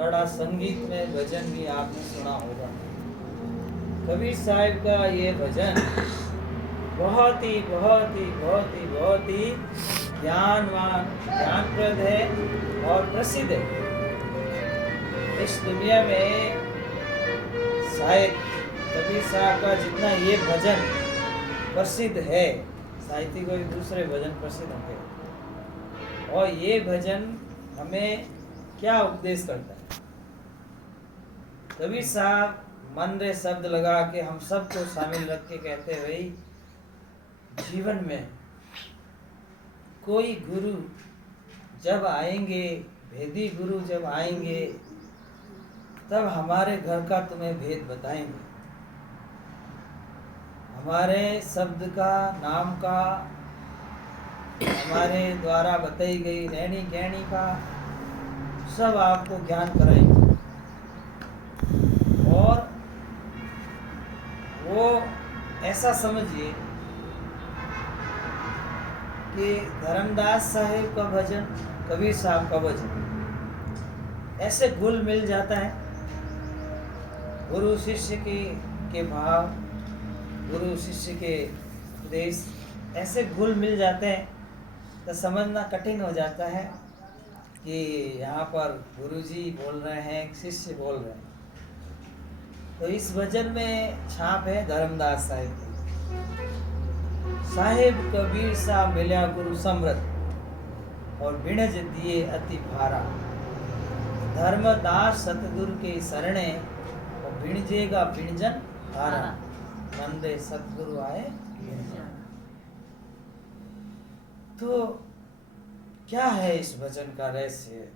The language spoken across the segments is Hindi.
बड़ा संगीत में भजन भी आपने सुना होगा। कबीर साहब का ये भजन बहुत ही बहुत ही बहुत ही बहुत ही ज्ञानप्रद है और प्रसिद्ध है। इस दुनिया में शायद कबीर साहब का जितना ये भजन प्रसिद्ध है, शायद ही कोई दूसरे भजन प्रसिद्ध होंगे। और ये भजन हमें क्या उपदेश करता है? कबीर साहब मन रे शब्द लगा के हम सबको शामिल रख के कहते हैं, भाई जीवन में कोई गुरु जब आएंगे, भेदी गुरु जब आएंगे, तब हमारे घर का तुम्हें भेद बताएंगे। हमारे शब्द का, नाम का, हमारे द्वारा बताई गई रहनी कहनी का सब आपको ज्ञान कराएंगे। और वो ऐसा समझिए कि धर्मदास साहिब का भजन, कबीर साहब का भजन ऐसे घुल मिल जाता है। गुरु शिष्य के भाव, गुरु शिष्य के उपदेश ऐसे घुल मिल जाते हैं तो समझना कठिन हो जाता है कि यहाँ पर गुरुजी बोल रहे हैं, शिष्य बोल रहे हैं। तो इस भजन में छाप है धर्मदास साहिब की। साहिब कबीर सा मिल्या गुरु समृत और बिणज दिए अति भारा। धर्मदास सतगुरु के शरणे और बिणजेगा बिणजन हारा। मंदे सतगुरु आए। तो क्या है इस भजन का रहस्य?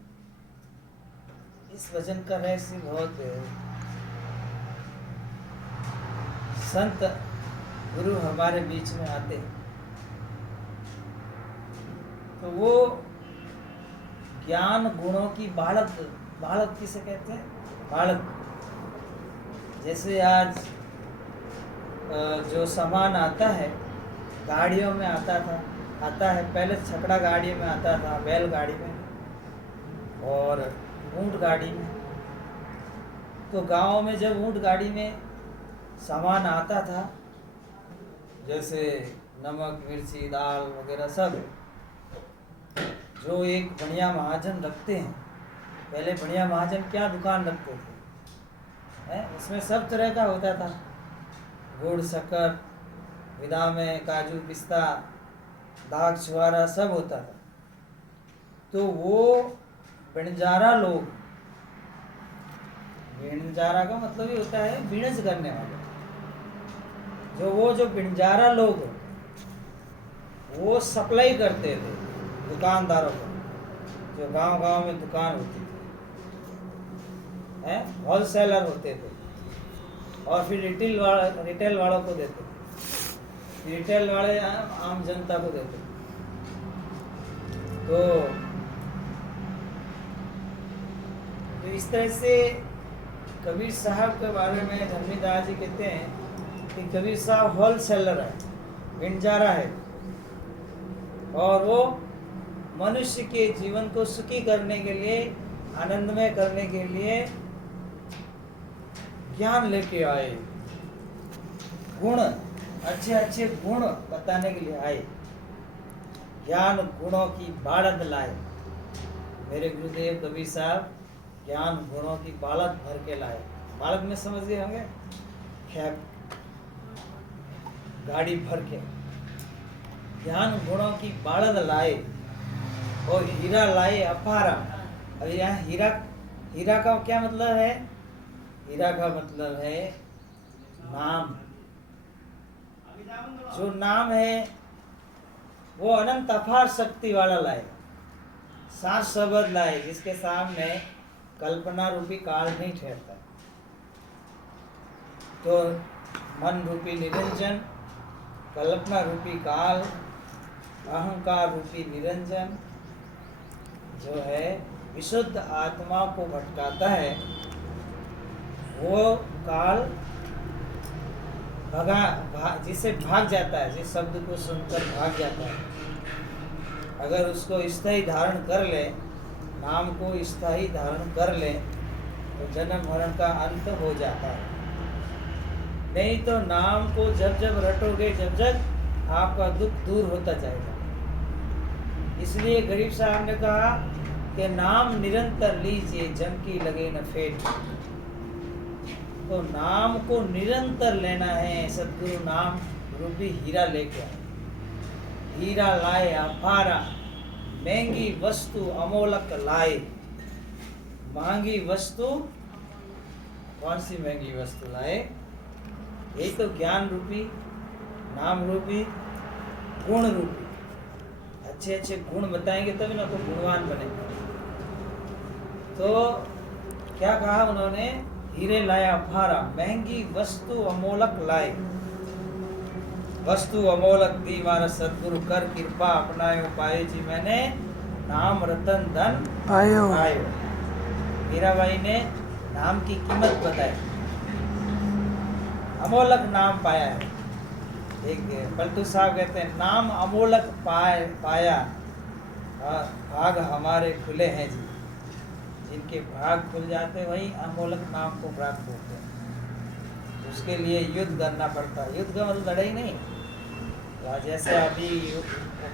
इस भजन का रहस्य बहुत संत गुरु हमारे बीच में आते हैं तो वो ज्ञान गुणों की बाढ़ किसे कहते हैं? बाढ़। जैसे आज जो सामान आता है गाड़ियों में आता है, पहले छकड़ा गाड़ी में आता था, बैल गाड़ी में और ऊंट गाड़ी में। तो गांव में जब ऊंट गाड़ी में सामान आता था, जैसे नमक, मिर्ची, दाल वगैरह सब, जो एक बढ़िया महाजन रखते हैं, पहले बढ़िया महाजन क्या दुकान रखते थे, उसमें सब तरह का होता था, गुड़, शक्कर, विदा में काजू, पिस्ता, दाग, छुआरा सब होता था। तो वो बिणजारा लोग, बिणजारा का मतलब ही होता है बिणज करने वाले, जो बिणजारा लोग वो सप्लाई करते थे दुकानदारों को, जो गांव में दुकान होती थी, होलसेलर होते थे। और फिर रिटेल वालों को देते थे, रिटेल वाले आम जनता को देते थे। तो इस तरह से कबीर साहब के बारे में धर्मीदास जी कहते हैं कि कबीर साहब होलसेलर है, बिणजारा है, और वो मनुष्य के जीवन को सुखी करने के लिए, आनंदमय करने के लिए ज्ञान लेके आए, गुण, अच्छे गुण बताने के लिए आए, ज्ञान गुणों की बाढ़ लाए। मेरे गुरुदेव कबीर साहब ज्ञान गुणों की बालक भर के लाए। बालक में समझ गए होंगे, खैब गाड़ी भर के ज्ञान गुणों की बाढ़ लाए और हीरा लाए अपारा। अब यहाँ हीरा का क्या मतलब है? हीरा का मतलब है नाम। जो नाम है वो अनंत अपार शक्ति वाला लाए, सात शब्द लाए जिसके सामने कल्पना रूपी काल नहीं ठहरता। तो मन रूपी निरंजन, कल्पना रूपी काल, अहंकार रूपी निरंजन जो है विशुद्ध आत्मा को भटकाता है, वो काल जिसे भाग जाता है, जिस शब्द को सुनकर भाग जाता है, अगर उसको स्थायी धारण कर ले, नाम को स्थायी धारण कर ले, तो जन्म मरण का अंत हो जाता है। नहीं तो नाम को जब जब रटोगे, जब जब आपका दुख दूर होता जाएगा। इसलिए गरीब साहब ने कहा कि नाम निरंतर लीजिए, जम की लगे न फेट। तो नाम को निरंतर लेना है। सदगुरु नाम रूपी हीरा लेके आए। हीरा लाए अपारा, महंगी वस्तु अमोलक लाए। महंगी वस्तु, कौन सी महंगी वस्तु लाए? यही तो ज्ञान रूपी, नाम रूपी, गुण रूपी। अच्छे अच्छे गुण बताएंगे तभी ना तो गुणवान बनेगा। तो क्या कहा उन्होंने? हीरे लाया भारा, महंगी वस्तु अमोलक लाए। वस्तु अमोलक दी मारा सदगुरु, कर कृपा अपनायो पाए जी मैंने, नाम रतन धन पायो। मीराबाई ने नाम की कीमत बताई, अमोलक नाम पाया है। एक पलटू साहब कहते हैं नाम अमोलक पाया, भाग हमारे खुले हैं जी। जिनके भाग खुल जाते वही अमोलक नाम को प्राप्त होते हैं। उसके लिए युद्ध करना पड़ता है। युद्ध का मतलब लड़ाई नहीं। तो जैसे अभी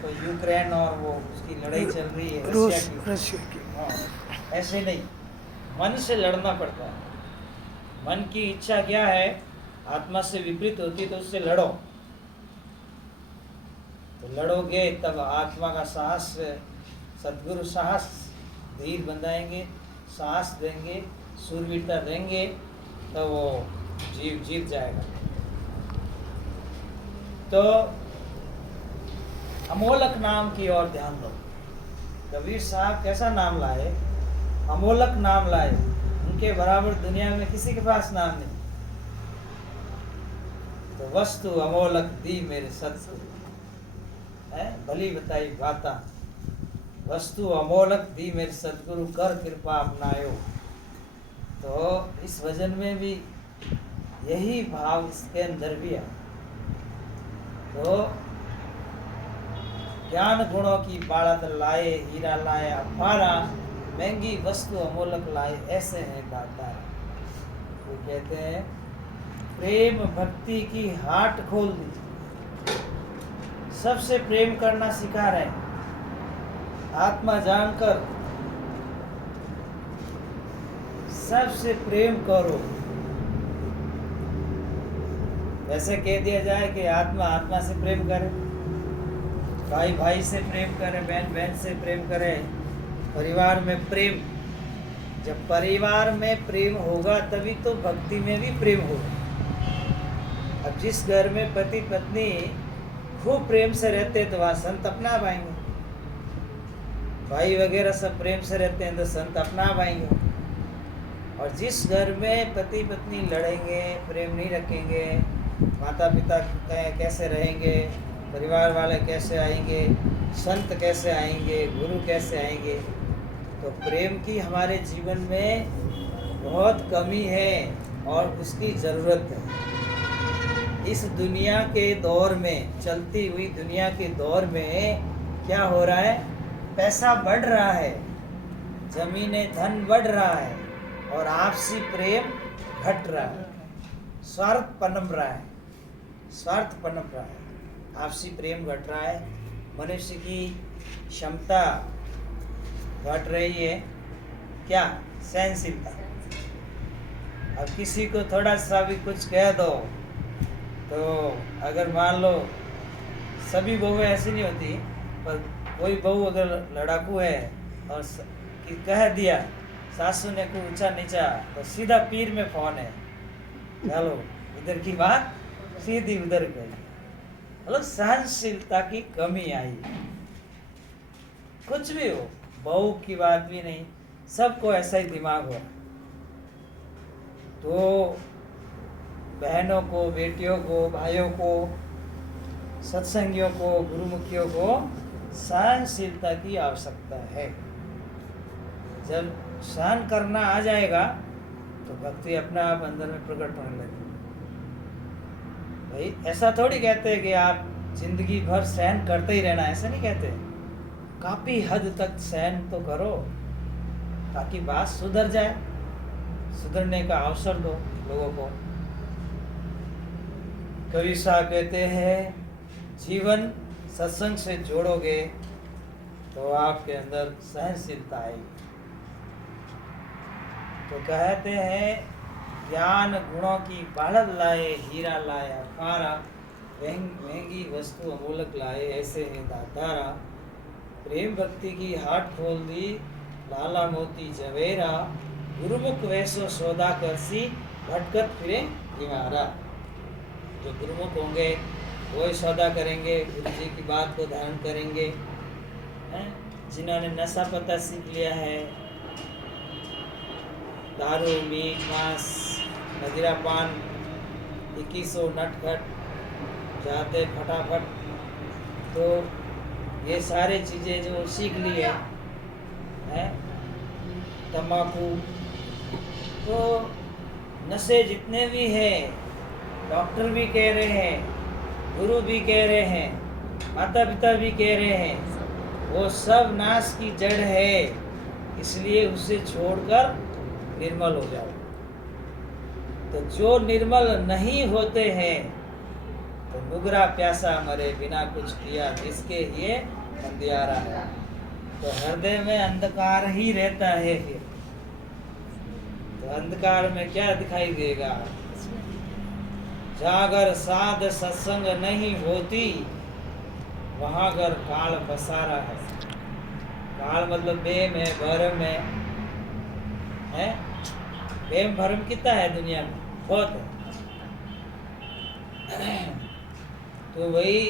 तो यूक्रेन और वो उसकी लड़ाई चल रही है रशिया की। हाँ, ऐसे नहीं, मन से लड़ना पड़ता है। मन की इच्छा क्या है? आत्मा से विपरीत होती तो उससे लड़ो। तो लड़ोगे तब आत्मा का साहस, सदगुरु साहस, धीर बंधाएंगे, साहस देंगे, सूरवीरता देंगे, तो वो जीव जीत जाएगा। तो अमोलक नाम की ओर ध्यान दो। कबीर साहब कैसा नाम लाए? अमोलक नाम लाए। उनके बराबर दुनिया में किसी के पास नाम नहीं। तो वस्तु अमोलक दी मेरे सदगुरु, है भली बताई बाता। वस्तु अमोलक दी मेरे सदगुरु, कर कृपा अपनायो। तो इस भजन में भी यही भाव इसके अंदर भी है। तो ज्ञान गुणों की बाढ़ लाए, हीरा लाए अपारा, महंगी वस्तु अमोलक लाए, ऐसे है दाता। वो कहते हैं प्रेम भक्ति की हाट खोल दी। सबसे प्रेम करना सिखा रहे हैं। आत्मा जानकर सबसे प्रेम करो। वैसे कह दिया जाए कि आत्मा आत्मा से प्रेम करे, भाई भाई से प्रेम करे, बहन बहन से प्रेम करे, परिवार में प्रेम। जब परिवार में प्रेम होगा तभी तो भक्ति में भी प्रेम होगा। अब जिस घर में पति पत्नी खूब प्रेम से रहते हैं तो वहाँ संत अपना पाएंगे। भाई वगैरह सब प्रेम से रहते हैं तो संत अपना पाएंगे। और जिस घर में पति पत्नी लड़ेंगे, प्रेम नहीं रखेंगे, माता पिता कैसे रहेंगे, परिवार वाले कैसे आएंगे, संत कैसे आएंगे, गुरु कैसे आएंगे? तो प्रेम की हमारे जीवन में बहुत कमी है और उसकी ज़रूरत है। इस दुनिया के दौर में, चलती हुई दुनिया के दौर में क्या हो रहा है? पैसा बढ़ रहा है, जमीने धन बढ़ रहा है और आपसी प्रेम घट रहा है। स्वार्थ पनप रहा है, स्वार्थ पनप रहा है, आपसी प्रेम घट रहा है। मनुष्य की क्षमता घट रही है। क्या? सहनशीलता। अब किसी को थोड़ा सा भी कुछ कह दो तो अगर मान लो, सभी बहुएं ऐसी नहीं होती, पर कोई बहू अगर लड़ाकू है और कि कह दिया सासू ने को ऊंचा नीचा तो सीधा पीर में फोन है, चलो इधर की बात सीधी उधर गई। मतलब सहनशीलता की कमी आई। कुछ भी हो, बहू की बात भी नहीं, सबको ऐसा ही दिमाग हो। तो बहनों को, बेटियों को, भाइयों को, सत्संगियों को, गुरुमुखियों को सहनशीलता की आवश्यकता है। जब सहन करना आ जाएगा तो भक्ति अपने आप अंदर में प्रकट होने लगेगी। भाई ऐसा थोड़ी कहते हैं कि आप जिंदगी भर सहन करते ही रहना, ऐसा नहीं कहते। काफ़ी हद तक सहन तो करो ताकि बात सुधर जाए। सुधरने का अवसर दो लोगों को। कवि साहब कहते हैं जीवन सत्संग से जोड़ोगे तो आपके अंदर सहनशीलता आएगी। तो कहते हैं ज्ञान गुणों की बाढ़ लाए, हीरा लाए अपारा, महंगी वस्तु अमूलक लाए, ऐसे है दातारा। प्रेम भक्ति की हाट खोल दी, लाला मोती जवेरा, गुरुमुख वैसो सौदा करसी, भटकत फिरे निवारा। जो गुरुमुख होंगे वो ही सौदा करेंगे, गुरु जी की बात को धारण करेंगे। जिन्होंने नशा पता सीख लिया है, दारू मीट मांस मदिरा पान 2100 नटखट जाते फटाफट, तो ये सारी चीज़ें जो सीख ली है तम्बाकू, तो नशे जितने भी हैं, डॉक्टर भी कह रहे हैं, गुरु भी कह रहे हैं, माता पिता भी कह रहे हैं, वो सब नाश की जड़ है। इसलिए उसे छोड़कर निर्मल हो जाओ। तो जो निर्मल नहीं होते हैं तो नुगरा प्यासा मरे बिना कुछ किया, जिसके ये अंधियारा है। तो हृदय में अंधकार ही रहता है। फिर तो अंधकार में क्या दिखाई देगा? जागर साध सत्संग नहीं होती, वहां घर काल पसारा है। काल मतलब बेम है, भरम है। बेम भरम कितना है दुनिया में? बहुत है। तो वही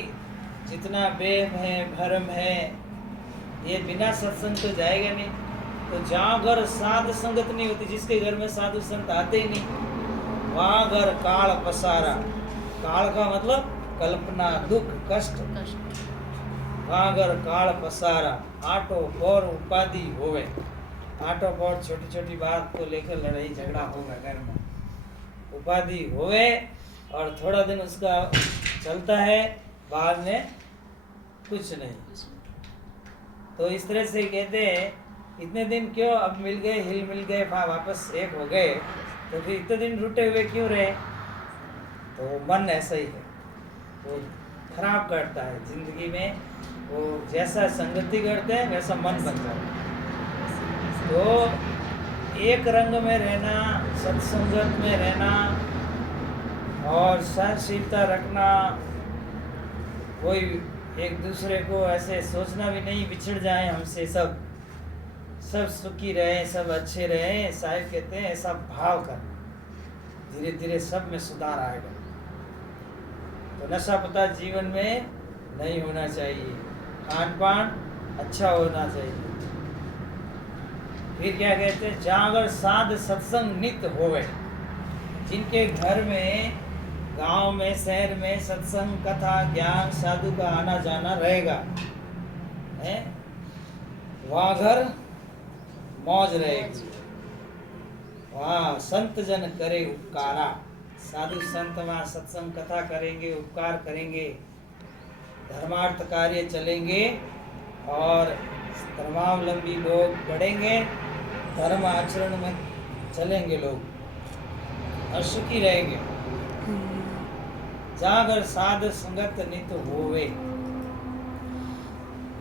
जितना बेम है, भरम है, ये बिना सत्संग तो जाएगा नहीं। तो जहाँ घर साध संगत नहीं होती, जिसके घर में साधु संत आते ही नहीं, वहाँ घर काल पसारा। काल का मतलब कल्पना, दुख, कष्ट। वहाँ घर काल पसारा, आटो पौर उपाधि होवे। आटो पौर छोटी छोटी बात को लेकर लड़ाई झगड़ा होगा घर में, उपाधि होवे, और थोड़ा दिन उसका चलता है, बाद में कुछ नहीं। तो इस तरह से कहते हैं इतने दिन क्यों, अब मिल गए, हिल मिल गए, वापस एक हो गए, तो फिर इतने दिन रुटे हुए क्यों रहे? तो मन ऐसा ही है, वो खराब करता है जिंदगी में। वो जैसा संगति करते हैं वैसा मन बन जाता है। तो एक रंग में रहना, सत्संगत में रहना और सहनशीलता रखना, कोई एक दूसरे को ऐसे सोचना भी नहीं बिछड़ जाए हमसे, सब सुखी रहे, सब अच्छे रहे। साहिब कहते हैं ऐसा भाव कर, धीरे धीरे सब में सुधार आएगा। तो नशा पता जीवन में नहीं होना चाहिए, खान पान अच्छा होना चाहिए। फिर क्या कहते हैं? जागर साध सत्संग नित्य होवे। जिनके घर में, गांव में, शहर में सत्संग, कथा, ज्ञान, साधु का आना जाना रहेगा, है, वहाँ घर मौज रहेगी। वहाँ संत जन करे उपकारा। साधु संत वहाँ सत्संग कथा करेंगे, उपकार करेंगे, धर्मार्थ कार्य चलेंगे, और धर्मावलंबी लोग बढ़ेंगे, धर्म आचरण में चलेंगे लोग, और सुखी रहेंगे। जागर साध संगत नित होवे,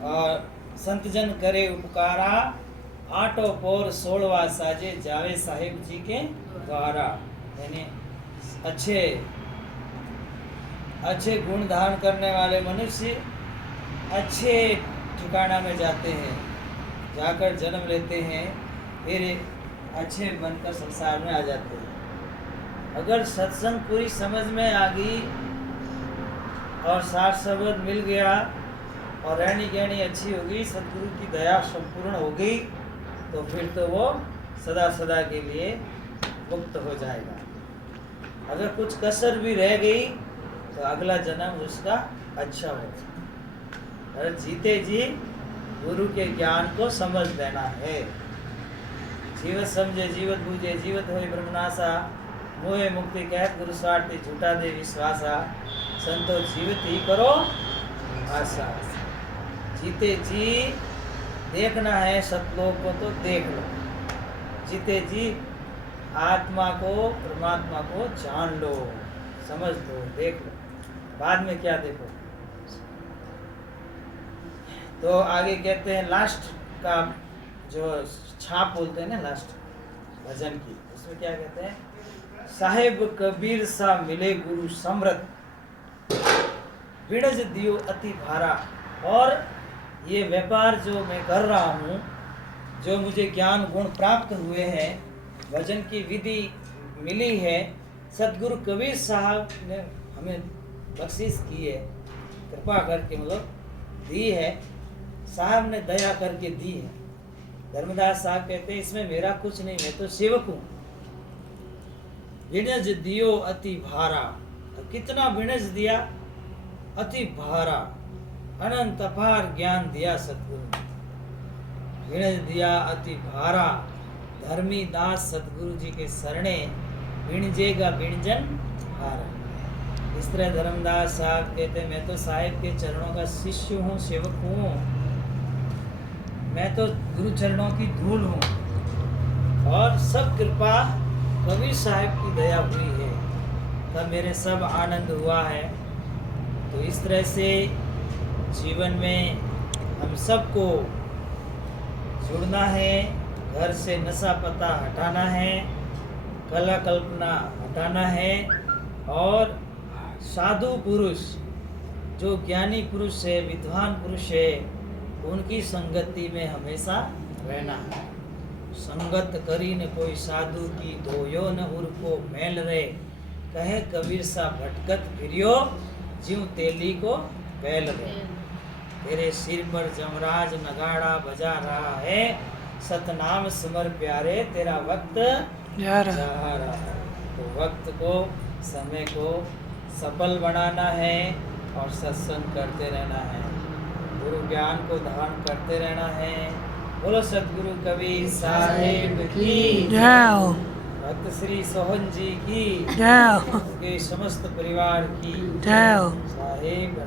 और संत जन करे उपकारा, आटो पोर 16वां साजे, जावे साहिब जी के द्वारा। यानी अच्छे गुण धारण करने वाले मनुष्य अच्छे ठिकाना में जाते हैं, जाकर जन्म लेते हैं, फिर अच्छे बनकर संसार में आ जाते हैं। अगर सत्संग पूरी समझ में आ गई और साथ शब्द मिल गया और रहनी कहनी अच्छी होगी, सतगुरु की दया संपूर्ण हो गई, तो फिर तो वो सदा सदा के लिए मुक्त हो जाएगा। अगर कुछ कसर भी रह गई तो अगला जन्म उसका अच्छा हो। अगर जीते जी गुरु के ज्ञान को समझ लेना है। जीवत समझे जीवत बूझे, जीवत होए ब्रह्मनाशा, मोहे मुक्ति कहत गुरु स्वार्थी, झूठा दे विश्वासा, संतो जीवित ही करो आशा। जीते जी देखना है सतलोक को तो देख लो, जीते जी आत्मा को परमात्मा को जान लो, समझ लो, देख लो, बाद में क्या देखो। तो आगे कहते हैं लास्ट का जो छाप बोलते हैं ना, लास्ट भजन की, उसमें क्या कहते हैं, साहेब कबीर सा मिले गुरु समृत, बिणज दियो अति भारा। और ये व्यापार जो मैं कर रहा हूँ, जो मुझे ज्ञान गुण प्राप्त हुए हैं, भजन की विधि मिली है, सदगुरु कबीर साहब ने हमें बख्शिश की है, कृपा करके मतलब दी है, साहब ने दया करके दी है। धर्मदास साहब कहते हैं इसमें मेरा कुछ नहीं, मैं तो सेवक हूँ। विणज दियो अति भारा, कितना विणज दिया, अति भारा, अनंत अपार ज्ञान दिया सतगुरु ने, विणज दिया अति भारा, धर्मी दास सतगुरु जी के शरणे, विणजेगा विणजन हारा। इस तरह धर्मदास साहब कहते हैं मैं तो साहिब के चरणों का शिष्य हूँ, सेवक हूँ, मैं तो गुरु चरणों की धूल हूँ, और सब कृपा कबीर साहब की दया हुई है, तब मेरे सब आनंद हुआ है। तो इस तरह से जीवन में हम सबको जुड़ना है, घर से नशा पता हटाना है, कला कल्पना हटाना है, और साधु पुरुष जो ज्ञानी पुरुष है, विद्वान पुरुष है, उनकी संगति में हमेशा रहना है। संगत करी न कोई साधु की, धोयो न उनको मैल रे, कहे कबीर सा भटकत फिरियो, ज्यों तेली को बैल रे। तेरे सिर पर जमराज नगाड़ा बजा रहा है, सतनाम सिमर प्यारे, तेरा वक्त जा रहा है। तो वक्त को, समय को सफल बनाना है और सत्संग करते रहना है, गुरु ज्ञान को धारण करते रहना है। बोलो सतगुरु कबीर साहिब की जय, भक्त श्री सोहन जी की जय, उनके समस्त परिवार की जय। साहिब।